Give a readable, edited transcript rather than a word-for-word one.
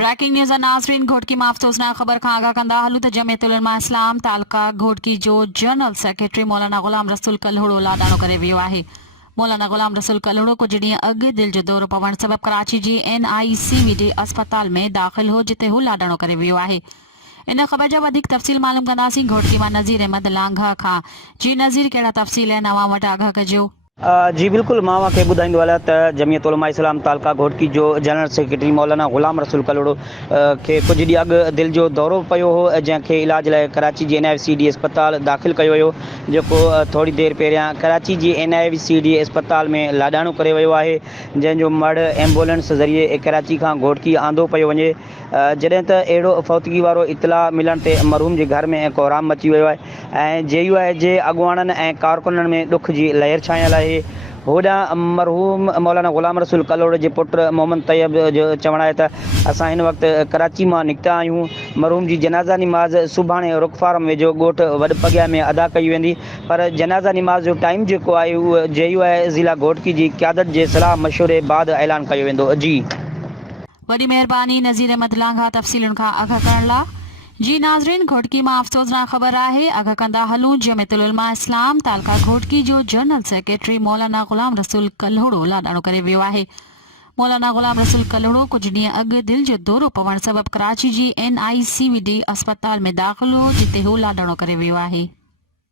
Breaking news नाज़रीन घोटकी में अफ़सोसनाक ख़बर खां आगाह कंदा हलूं त जमियत उलमा इस्लाम तालका घोटकी जो जनरल सेक्रेटरी मौलाना गुलाम रसूल कल्हड़ो लाडाणो करे वियो आहे। मौलाना गुलाम रसूल कल्हड़ो कुछ ॾींहं अॻु दिल जो दौरो पवण सबबि कराची जी NICVD अस्पताल में दाख़िल हो, जिते हू लाडाणो करे वियो आहे। इन ख़बर जा वधीक तफ़सील मालूम कंदासीं घोटकी मां नज़ीर अहमद लांघा खां। जी नज़ीर, कहिड़ा तफ़सील आहिनि अवां वटि आगाह कजो। जी बिल्कुल, मां खे ॿुधाईंदो हलियां त जमियत उलमा इस्लाम तालका घोटकी जो जनरल सेक्रेटरी मौलाना गुलाम रसूल कल्हड़ो खे कुछ ॾींहं अॻु दिल जो दौरो पियो हो, जंहिंखे इलाज लाइ कराची जी NICVD अस्पताल दाख़िल कयो वियो, जेको थोरी देरि पहिरियां कराची जी NICVD अस्पताल में लाॾाणो करे वियो आहे, जंहिंजो मड़ एम्बुलेंस ज़रिए कराची खां घोटकी आंदो पियो वञे। जॾहिं त अहिड़ो फ़ौतगी वारो इतला मिलण ते मरहूम जे घर में कोहराम मची वियो आहे ऐं JUI जे अॻुवाणनि ऐं कारकुननि में ॾुख जी लहर छायल आहे। होॾां मरहूम मौलाना गुलाम रसूल कल्हड़ो जे पुट मोहम्मद तैयब जो चवणु आहे त असां हिन वक़्तु कराची मां निकिता आहियूं। मरहूम जी जनाज़ा निमाज़ सुभाणे रुखफारम वेझो ॻोठ वॾपगिया में अदा कई वेंदी, पर जनाज़ा निमाज़ जो टाइम जेको आहे उहो JUI ज़िला घोटकी जी क़यादत जे सलाह मशवरे बाद ऐलान कयो वेंदो। जी वॾी महिरबानी नज़ीर अहमद लांघा तफ़सीलुनि खां आगाह करण लाइ। जी नाज़रीन, घोटकी मां अफ़सोसनाक ख़बर आहे। आगाह कंदा हलूं जमियत उलमा इस्लाम तालका घोटकी जो जनरल सेक्रेटरी मौलाना गुलाम रसूल कल्हड़ो लाडाणो करे वियो आहे। मौलाना गुलाम रसूल कल्हड़ो कुछ ॾींहं अॻु दिल जो दौरो पवण सबबि कराची जी NICVD अस्पताल में दाख़िल हो, जिते हू लाडाणो करे वियो आहे।